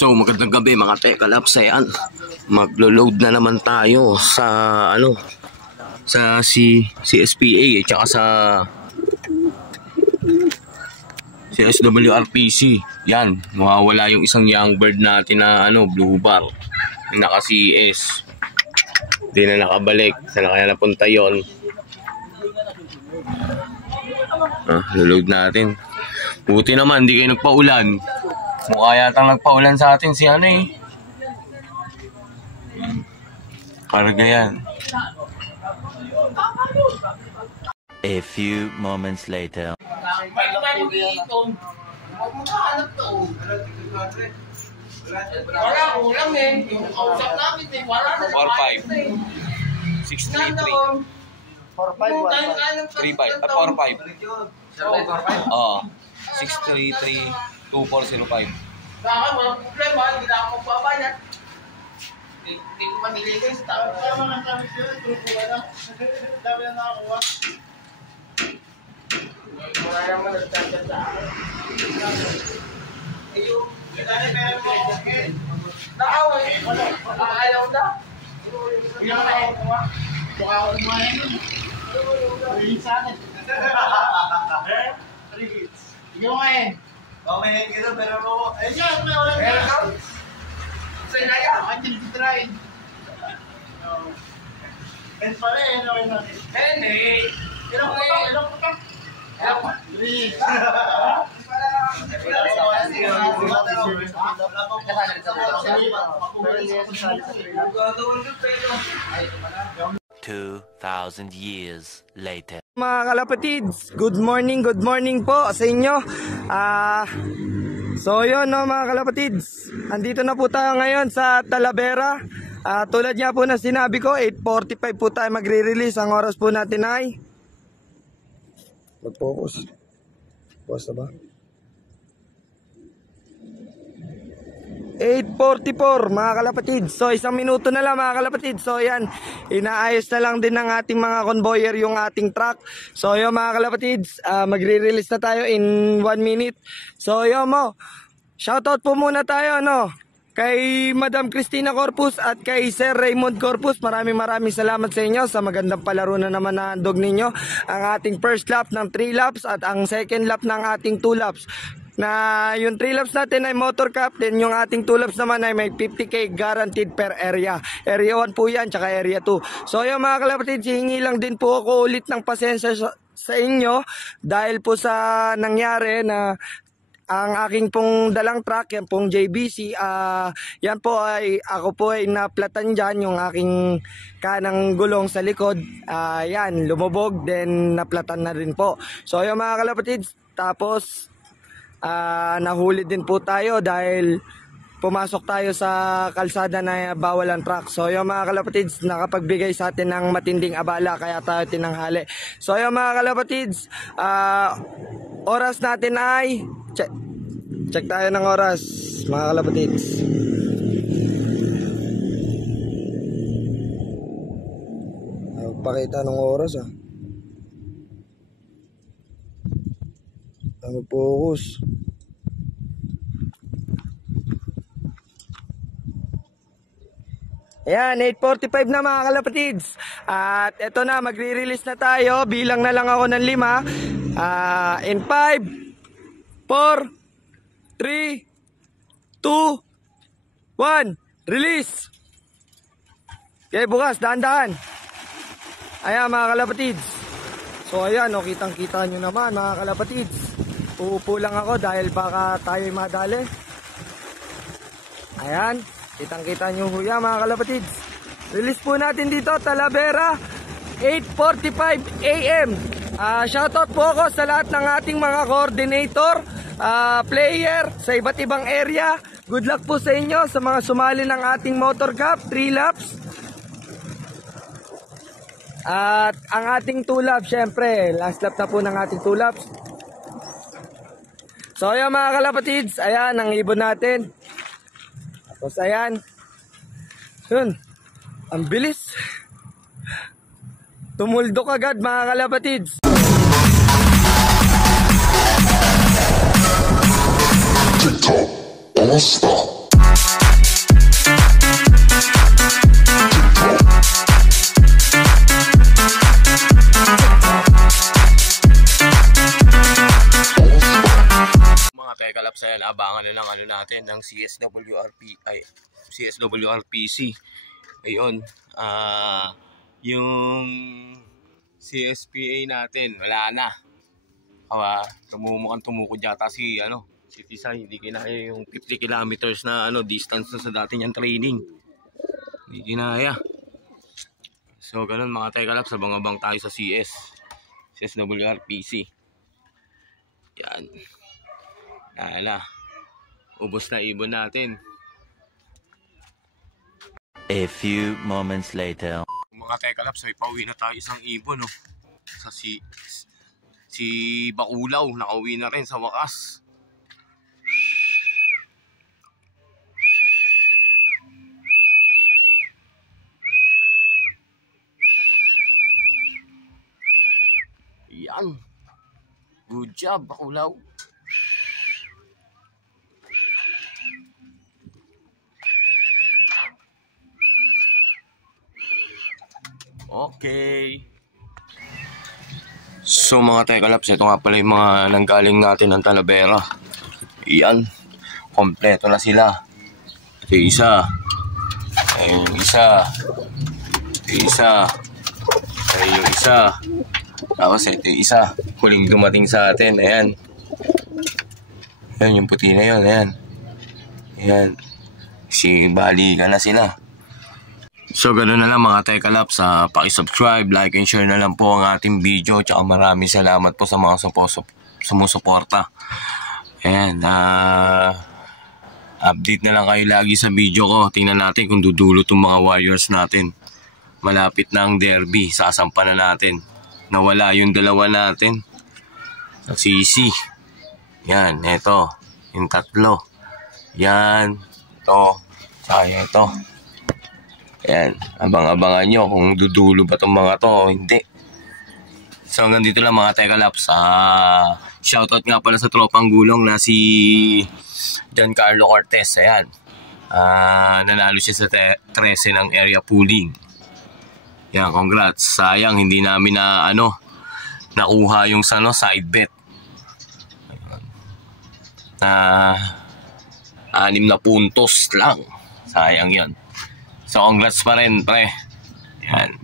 So magandang gabi mga Tekalaps. Ayan, maglo-load na naman tayo sa sa CSPA at saka sa SWRPC. Yan, mawawala yung isang young bird natin na blue bar, yung naka CS. Hindi na nakabalik. Saan na kaya napunta yon? Load natin. Buti naman hindi kayo nagpaulan. Mukha yatang nagpaulan sa atin si Karga yan. A few moments later. Wala, ulang eh. Yung kausap namin eh. Wala na. 4-5. 6-3-3. 4-5. 4-5. Oo. 6-3-3-2-4-0-5. Baka walang problema. Hindi na ako magbabayad. Hindi ko maniligay sa tao. Tama na kami sila. Turupuan na. Dami na nakakuha. Wala naman nagtagad sa akin. Ayun. Nakaway. Ayaw na. Hindi naman nakakuha. Mukha ko naman yun. Rilis sa akin. 3 hits. Sige mo ngayon. May hit ka pero mo. Ayun yan. May walang hit. Sa'yo na yan. Ang tinitirain. And pala eh. And eh. Ilang po ka? 3. $2,000 years later. Mga kalapatids, good morning po sa inyo. So yun mga kalapatids, andito na po tayo ngayon sa Talavera. Tulad nga po na sinabi ko, 8:45 po tayo magre-release. Ang oras po natin ay mag-focus. Basta ba? 8:44 mga kalapatids. So 1 minuto na lang mga kalapatids. So yan, inaayos na lang din ng ating mga convoyer yung ating truck. So yun mga kalapatids, magre-release na tayo in 1 minute. So yun mo, shoutout po muna tayo kay Madam Cristina Corpus at kay Sir Raymond Corpus. Maraming salamat sa inyo sa magandang palaro na naman na handog ninyo. Ang ating first lap ng 3 laps at ang second lap ng ating 2 laps. Na yung 3 laps natin ay motor cup, then yung ating 2 laps naman ay may 50k guaranteed per area. Area 1 po yan, tsaka area 2. So yung mga kalapatids, hihingi lang din po ako ulit ng pasensya sa inyo dahil po sa nangyari na ang aking pong dalang truck, yan pong JBC, yan po ay, ako po ay naplatan dyan, yung aking kanang gulong sa likod, yan, lumubog, then naplatan na rin po. So yung mga kalapatids, tapos nahuli din po tayo dahil pumasok tayo sa kalsada na bawal ang truck. So yung mga kalapatids, nakapagbigay sa atin ng matinding abala kaya tayo tinanghali. So yung mga kalapatids, oras natin ay check tayo ng oras mga kalapatids. Pakita ng oras focus. Ayan, 8:45 na mga kalapatids. At eto na, magre-release na tayo. Bilang na lang ako ng 5. In 5, 4, 3, 2, 1. Release. Okay, bukas, dahan-dahan. Ayan mga kalapatids. So ayan, kitang-kita nyo naman mga kalapatids. Uupo lang ako dahil baka tayo madali. Ayan, kitang-kita nyo huya mga kalapatids. Release po natin dito, Talavera, 8:45 AM. Shoutout po ako sa lahat ng ating mga coordinator, player sa iba't ibang area. Good luck po sa inyo sa mga sumali ng ating motor cup, 3 laps. At ang ating 2 laps, syempre, last lap na po ng ating 2 laps. So ayan mga kalapatids, ayan ang ibon natin. Tapos ayan, yun, ang bilis. Tumuldok agad mga kalapatids. TikTok, don't stop. abangan na lang ano natin ng CSWRPC. Ayun, yung CSPA natin, wala na. Tumukod yata si Tisay, hindi kinaya yung 50 kilometers na distance na sa dati niyang training. Hindi kinaya. So ganun mga Tekalaps, abang-abang tayo sa CSWRPC. Yan. Ubos na ibon natin. A few moments later. Mga Tekalaps, may pauwi na tayo isang ibon sa si Bakulaw, nakauwi na rin sa wakas. Yan. Good job, Bakulaw. Okay. So mga Tekalaps, ito nga pala yung mga nanggaling natin ng Talavera. Yan. Kompleto na sila. Ito yung isa. Ayun yung isa. Ito yung isa. Ayun yung isa. Tapos ito yung isa. Huling dumating sa atin. Ayan. Ayan yung puti na yun. Ayan. Ayan. Balikan na sila. So ganoon na lang mga Tekalaps, paki-subscribe, like and share na lang po ang ating video. Tsaka maraming salamat po sa mga sumusuporta. Ayan, update na lang kayo lagi sa video ko. Tingnan natin kung dudulo itong mga Warriors natin. Malapit na ang derby, sasampa na natin. Nawala yung dalawa natin. Nagsisi. Yan, eto. Yung tatlo. Yan. Ito. Tsaka ito. Ayan, abang-abangan nyo kung dudulo ba itong mga to o hindi. So hanggang dito lang mga Tekalaps. Shoutout nga pala sa tropang gulong na si Giancarlo Cortez. Ayan, nanalo siya sa 13 ng area pooling. Ayan, congrats. Sayang hindi namin na nakuha yung side bet. Ayan. 6 na puntos lang. Sayang yon. So congrats pa rin, pre. Yan.